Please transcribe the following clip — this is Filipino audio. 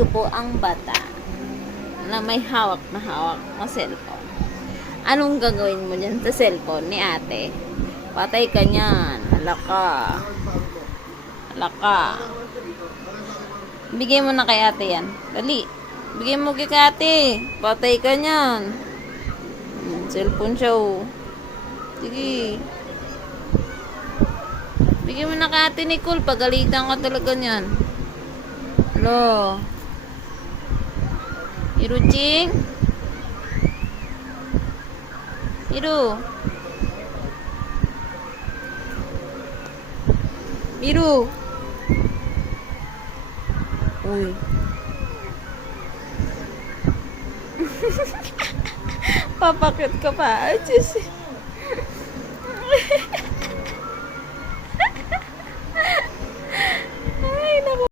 ko po ang bata na may hawak na cellphone. Anong gagawin mo dyan sa cellphone ni ate? Patay ka niyan. Hala ka. Hala ka. Bigay mo na kay ate yan. Dali. Bigay mo kay ate. Patay ka niyan. Cellphone siya oh. Sige. Bigay mo na kay ate Nicole. Pagalitan ka talaga niyan. Hello. Iruching. Miru. Miru. Uy. Papakit ka pa. Ay, Diyos.